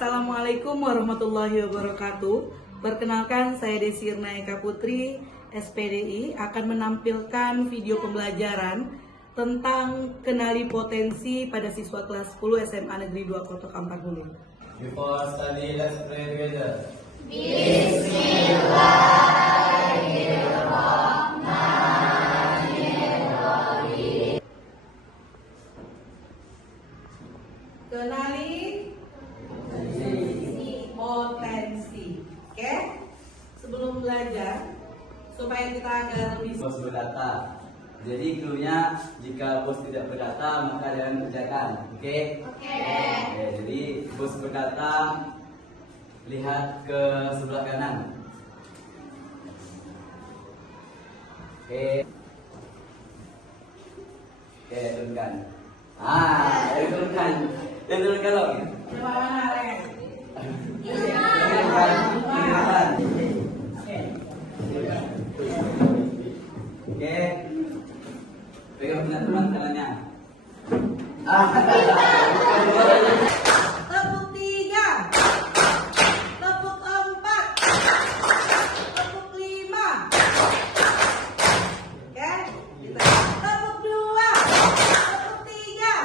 Assalamualaikum warahmatullahi wabarakatuh. Perkenalkan, saya Desi Irna Eka Putri, SPDI, akan menampilkan video pembelajaran tentang kenali potensi pada siswa kelas 10 SMA Negeri 2 Kota Kampar Hulu. Before study, let's pray together. Kenali potensi. Oke? Sebelum belajar, supaya kita agar lebih Bos berdata. Jadi clue-nya, jika bos tidak berdata maka jangan kerjakan. Oke? Oke, jadi bos berdata, lihat ke sebelah kanan. Oke, turunkan. Turunkan lagi. coba mana, Ren? Oke, pegang teman tangannya. Tepuk 3, tepuk 4, tepuk 5. Oke? Tepuk 2, tepuk 3,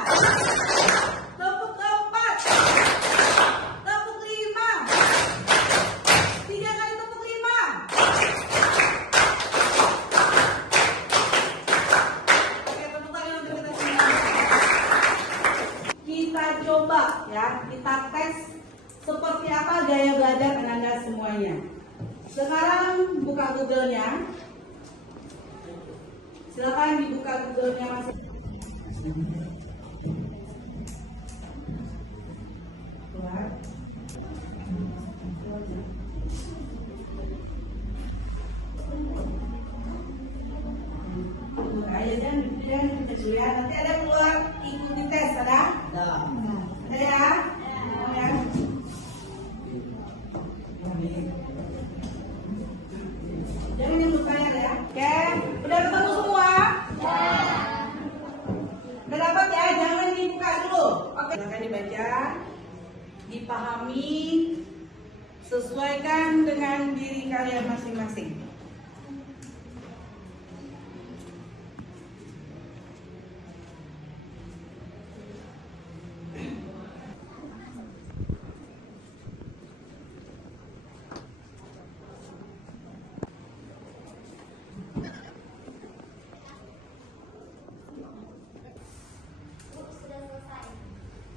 tepuk 4, tepuk 5. 3 kali tepuk 5. Oke, tepuk tangan untuk kita semua. Kita coba ya, kita tes seperti apa gaya belajar Anda semuanya. Sekarang buka Google-nya. Silakan dibuka Google-nya masing. Keluar. Buka aja dan kita lihat nanti ada keluar ikuti tes ada? Ada ya? Ya. Jangan yang bertanya ya. Oke, udah ketemu semua? Udah dapat ya? Jangan dibuka dulu. Oke, silakan dibaca, dipahami, sesuaikan dengan diri kalian masing-masing.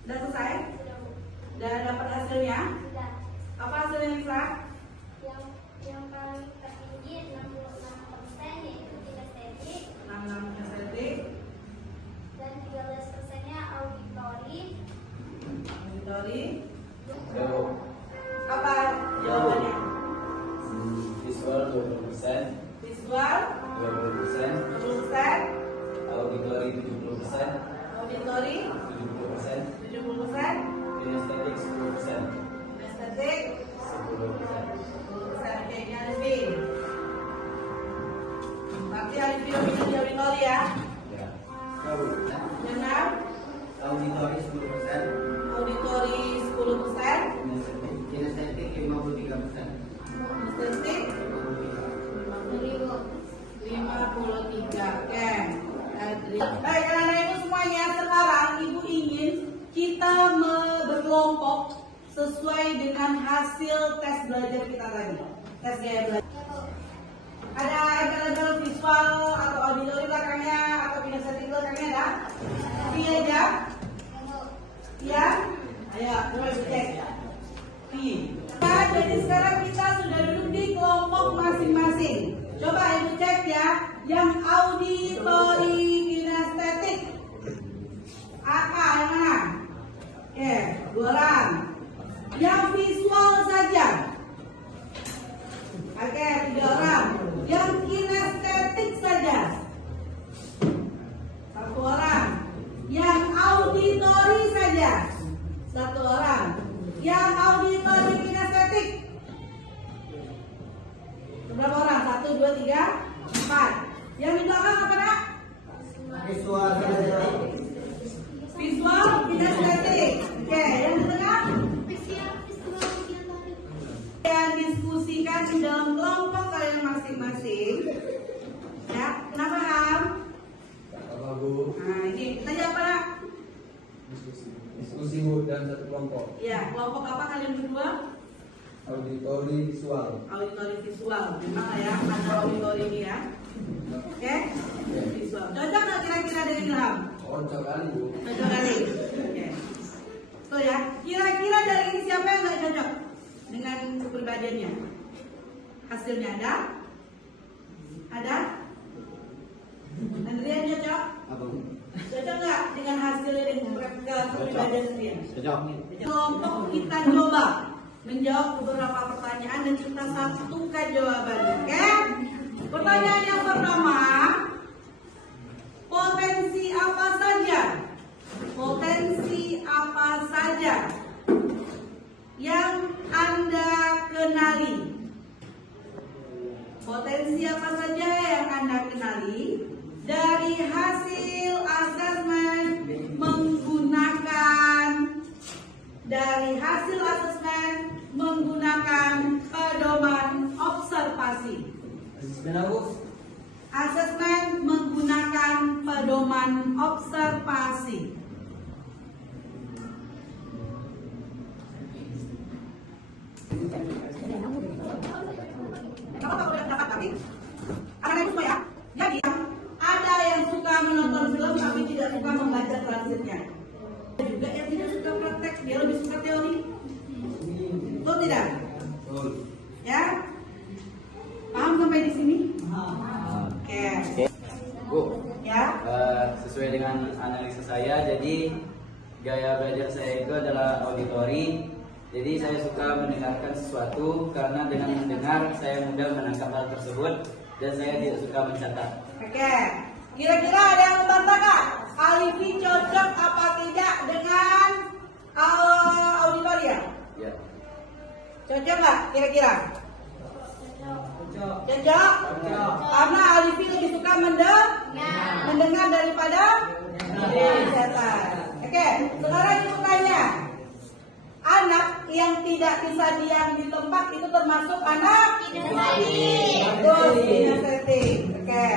Sudah selesai? Sudah dapat hasilnya? Apa hasilnya Nisa? Yang paling tertinggi 66% yaitu kinestetik 66 estetik, dan 13%-nya auditori. auditori. Jauh. Apa jawabannya? Visual 20%, Visual 20%, 20%, auditori 70%, auditori 70%, 70%, kinestetik 10%, estetik 10%. 10%. Oke, ini Alfi. Berarti Alfi lebih dari auditori ya? Ya. Benar? Auditori 10%, Auditori 10%, kinestetik 53%. estetik 53. Oke. Baik, anak ibu semuanya, sekarang ibu ingin kita berkelompok sesuai dengan hasil tes belajar kita tadi. Tes gaya belajar. Ada embel-embel visual atau auditori belakangnya atau kinestetik belakangnya ada? Iya aja. Iya. Ayo, coba cek. Nah, jadi sekarang kita sudah duduk di kelompok masing-masing. Coba ibu cek ya, yang auditori kinestetik. AK yang mana? Oke, 2 orang. Yang visual saja. Oke, 3 orang. Yang kinestetik saja 1 orang. Yang auditori saja 1 orang. Yang auditori kinestetik berapa orang? 1, 2, 3, 4. Yang di belakang apa nak? Visual. Visual kinestetik. Oke, yang di tengah? diskusi dan satu kelompok. Ya, kelompok apa kalian berdua? Auditori visual. Auditori visual. Memang ya, ada auditori ini ya. Oke? Visual. Cocok nggak kira-kira dengan Ilham? Cocok kali Bu. Cocok kali. Oke. Tuh ya, kira-kira dari ini siapa yang nggak cocok dengan kepribadiannya? Hasilnya ada? Ada? Andrian cocok? Apa? Cocok nggak dengan hasilnya dengan kepribadian dia? Cocok. Kelompok kita coba menjawab beberapa pertanyaan dan kita satukan jawabannya. Oke? Pertanyaan yang pertama, potensi apa saja? Potensi apa saja yang Anda kenali? Potensi apa saja yang Anda kenali dari hasil asesmen menggunakan pedoman observasi. Asesmen menggunakan pedoman observasi. Kamu tak boleh dapat tapi anak itu ya. Jadi ada yang suka menonton film tapi tidak suka membaca transkripnya. Juga yang tidak suka praktek, dia lebih suka teori. Betul tidak? Betul. Ya? Paham sampai di sini? Oke. Bu, Ya. sesuai dengan analisa saya, jadi gaya belajar saya itu adalah auditori. Jadi saya suka mendengarkan sesuatu karena dengan mendengar saya mudah menangkap hal tersebut dan saya tidak suka mencatat. Oke. Kira-kira ada yang membantahkan? Alifi cocok apa tidak dengan auditori ya? Ya. Cocok nggak kira-kira? Cocok. Karena Alifi lebih suka mendengar daripada mencatat. Oke, sekarang itu tanya. Anak yang tidak bisa diam di tempat itu termasuk anak Kinestetik. Betul, kinestetik. Oke.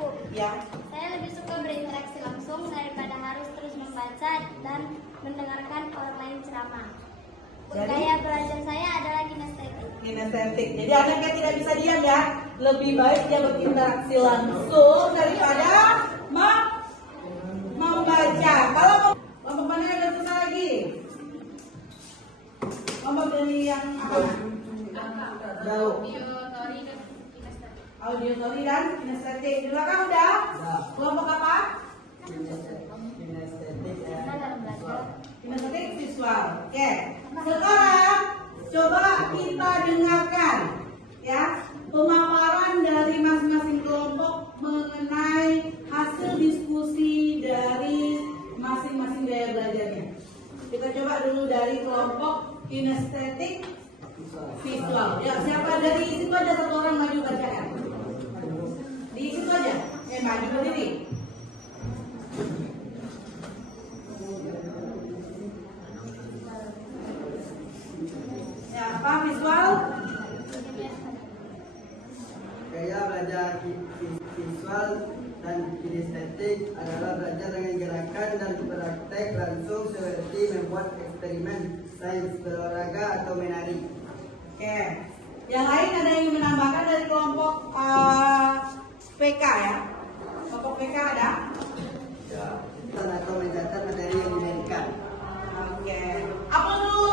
Bu. Ya. Saya lebih suka berinteraksi langsung daripada harus terus membaca dan mendengarkan orang lain ceramah. Jadi? Gaya belajar saya adalah kinestetik. Kinestetik. Jadi anak yang tidak bisa diam ya, lebih baik dia berinteraksi langsung daripada membaca. Kalau kelompok mana yang lebih susah lagi? Kelompok dari yang apa? Jauh. Auditori dan kinestetik. Di belakang udah? Kelompok apa? Dalam belajar. Kinestetik visual. Oke. Sekarang coba kita dengarkan ya pemaparan dari masing-masing kelompok mengenai hasil diskusi dari masing-masing gaya belajarnya. Kita coba dulu dari kelompok kinestetik visual. Ya, siapa dari situ aja satu orang maju bacakan. Di situ aja. Maju berdiri. Ya, apa visual? Gaya belajar visual dan kinestetik adalah belajar dengan gerakan dan praktek langsung seperti membuat eksperimen, sains, berolahraga atau menari. Oke. Yang lain ada yang ingin menambahkan dari kelompok PK ya? Kelompok PK ada? Ya. Atau mencatat materi yang diberikan. Oke. Apa dulu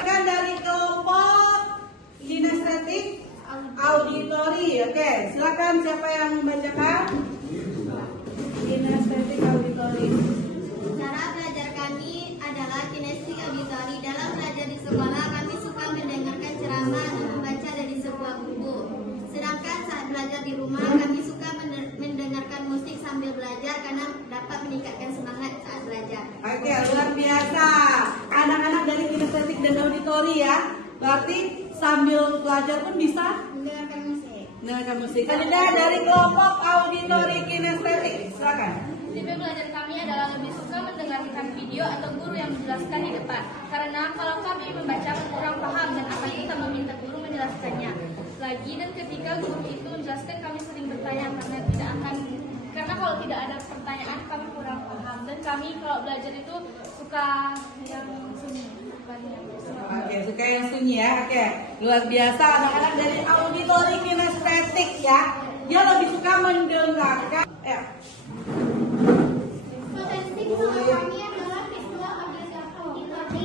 kan dari kelompok kinestetik auditori. Oke, silakan siapa yang membacakan? Kinestetik auditori. Cara belajar kami adalah kinestetik auditori. Dalam belajar di sekolah, kami suka mendengarkan ceramah atau membaca dari sebuah buku. Sedangkan saat belajar di rumah, kami suka mendengarkan musik sambil belajar karena dapat meningkatkan semangat saat belajar. Oke, luar biasa. Anak-anak dari kinestetik dan auditori ya. Berarti sambil belajar pun bisa Mendengarkan musik. mendengarkan musik. Kandidat dari kelompok auditori kinestetik, silakan. Tipe belajar kami adalah lebih suka mendengarkan video atau guru yang menjelaskan di depan. Karena kalau kami membaca kurang paham dan akan kita meminta guru menjelaskannya. Lagi dan ketika guru itu menjelaskan kami sering bertanya karena kalau tidak ada pertanyaan kami kurang paham, dan kami kalau belajar itu suka yang sunyi. Oke, suka yang sunyi ya. Oke, luar biasa anak-anak dari auditori kinestetik ya. Dia lebih suka mendengarkan. Potensi usaha kami adalah visual auditori. Kami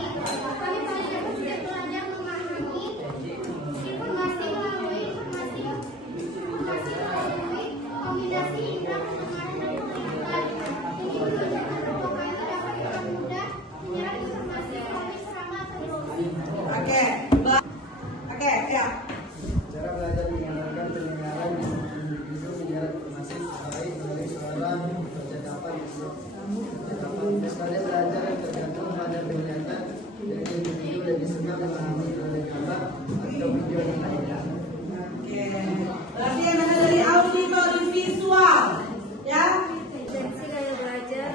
paling dapat belajar memahami informasi melalui kombinasi indera pendengaran dan penglihatan. Ini menunjukkan bahwa kami dapat dengan mudah menyerap informasi melalui serama Oke, ya. Cara belajar menggunakan pendengaran individu menyerap informasi baik melalui suara, percakapan, misalnya belajar yang tergantung pada penglihatan, jadi individu lebih suka memahami melalui gambar atau video yang lainnya. Oke. Berarti yang ada dari auditori visual, ya. Potensi gaya belajar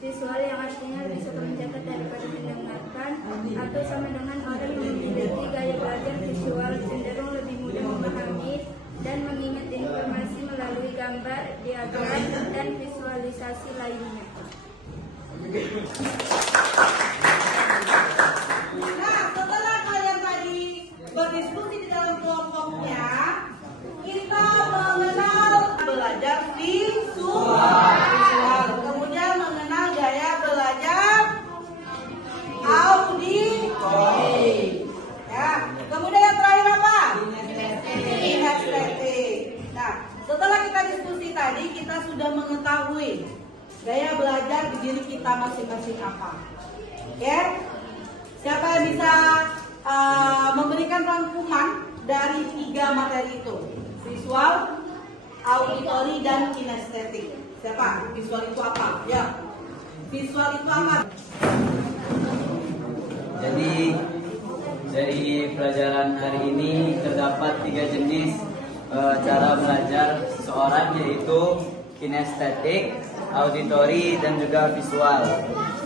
visual yang artinya lebih suka mencatat daripada mendengarkan, atau sama dengan orang yang memiliki gaya belajar visual cenderung lebih mudah memahami dan mengingat informasi melalui gambar, diagram, dan visualisasi lainnya. Nah, setelah kalian tadi berdiskusi di dalam kelompoknya, kita mengenal belajar visual. Kemudian mengenal gaya belajar auditori. Ya, kemudian yang terakhir apa? Kinestetik. Nah, setelah kita diskusi tadi, kita sudah mengetahui gaya belajar di diri kita masing-masing apa. Oke? Siapa yang bisa memberikan rangkuman dari 3 materi itu? Visual, auditori, dan kinestetik. Siapa? Visual itu apa? Ya. Visual itu apa? Jadi dari pelajaran hari ini terdapat 3 jenis cara belajar seseorang, yaitu kinestetik, auditori, dan juga visual.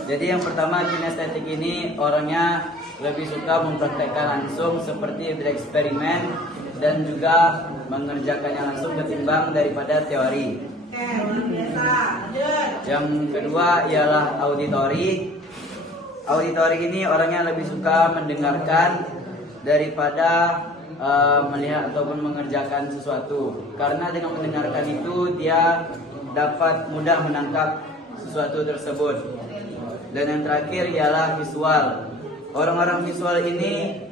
Jadi yang pertama, kinestetik ini orangnya lebih suka mempraktekkan langsung seperti bereksperimen dan juga mengerjakannya langsung ketimbang daripada teori. Oke, luar biasa. Lanjut. Yang kedua ialah auditori. Auditori ini orangnya lebih suka mendengarkan daripada melihat ataupun mengerjakan sesuatu. Karena dengan mendengarkan itu dia dapat mudah menangkap sesuatu tersebut. Dan yang terakhir ialah visual. Orang-orang visual ini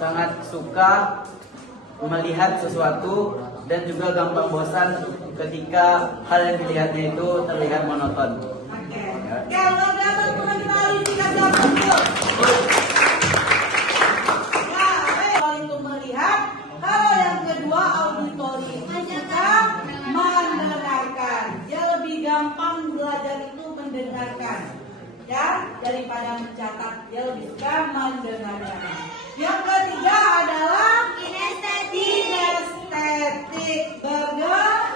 sangat suka melihat sesuatu dan juga gampang bosan ketika hal yang dilihatnya itu terlihat monoton. Oke. Kalau dapat teman kita kita jawab dulu. Soal itu melihat. Kalau yang kedua auditori kita mendengarkan. Dia lebih gampang belajar itu mendengarkan, ya, daripada mencatat. Dia lebih suka mendengarkan. Yang ketiga adalah kinestetik, bergerak.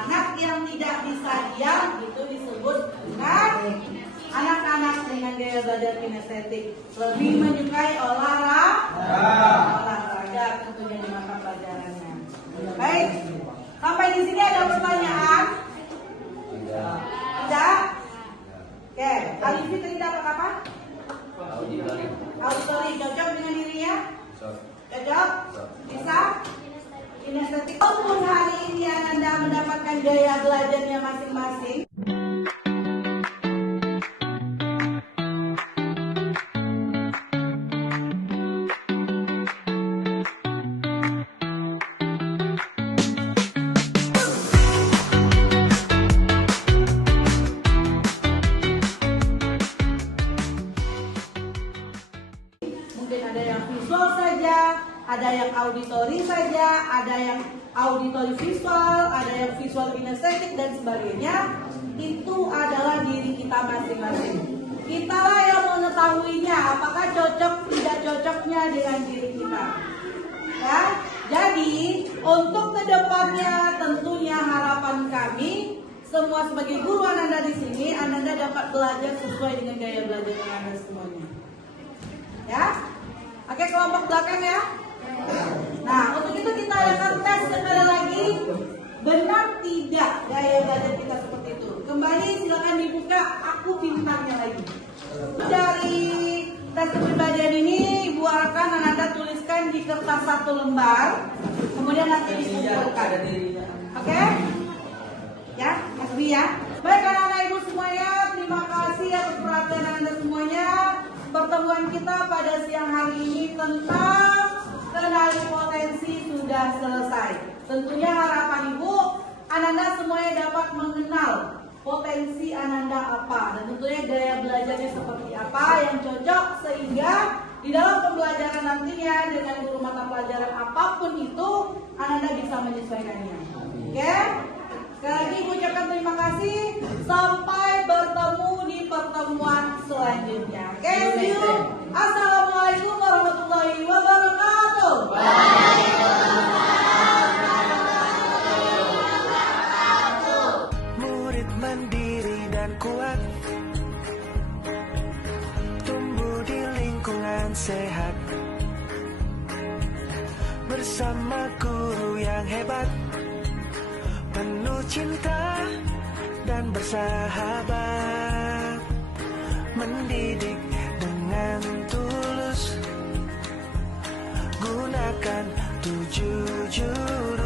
Anak yang tidak bisa diam itu disebut dengan anak-anak dengan gaya belajar kinestetik. Lebih menyukai olahraga tentunya di mata pelajarannya. Baik, sampai di sini ada pertanyaan? Tidak? Oke, Alifi tadi dapat apa? Auditori cocok dengan dirinya? Cocok? Bisa? Kinestetik. Walaupun hari ini Anda mendapatkan gaya belajarnya masing-masing. Mungkin ada yang visual saja, ada yang auditori saja, ada yang auditori visual, ada yang visual kinestetik dan sebagainya. Itu adalah diri kita masing-masing. Kitalah yang mengetahuinya apakah cocok tidak cocoknya dengan diri kita. Ya, jadi untuk kedepannya tentunya harapan kami semua sebagai guru Anda di sini, Anda dapat belajar sesuai dengan gaya belajar Anda semuanya. Ya, oke, kelompok belakang ya. Nah, untuk itu kita akan tes sekali lagi Benar tidak gaya belajar kita seperti itu? Kembali silakan dibuka aku pintarnya lagi. Dari tes kepribadian ini Ibu harapkan Ananda tuliskan di kertas 1 lembar, kemudian nanti dikumpulkan. Oke? Ya, Mas Bi ya. Baik anak-anak Ibu semuanya, terima kasih atas perhatian Anda semuanya. Pertemuan kita pada siang hari ini tentang kenali potensi sudah selesai. Tentunya harapan Ibu, Ananda semuanya dapat mengenal potensi Ananda apa, dan tentunya gaya belajarnya seperti apa yang cocok, sehingga di dalam pembelajaran nantinya dengan guru mata pelajaran apapun itu Ananda bisa menyesuaikannya. Oke? Sekali lagi Ibu ucapkan terima kasih. Sampai bertemu di pertemuan selanjutnya. Oke, see you. Assalamualaikum warahmatullahi wabarakatuh. Murid mandiri dan kuat, tumbuh di lingkungan sehat, bersama guru yang hebat, penuh cinta dan bersahabat, mendidik dengan tulus, gunakan 7 jurus.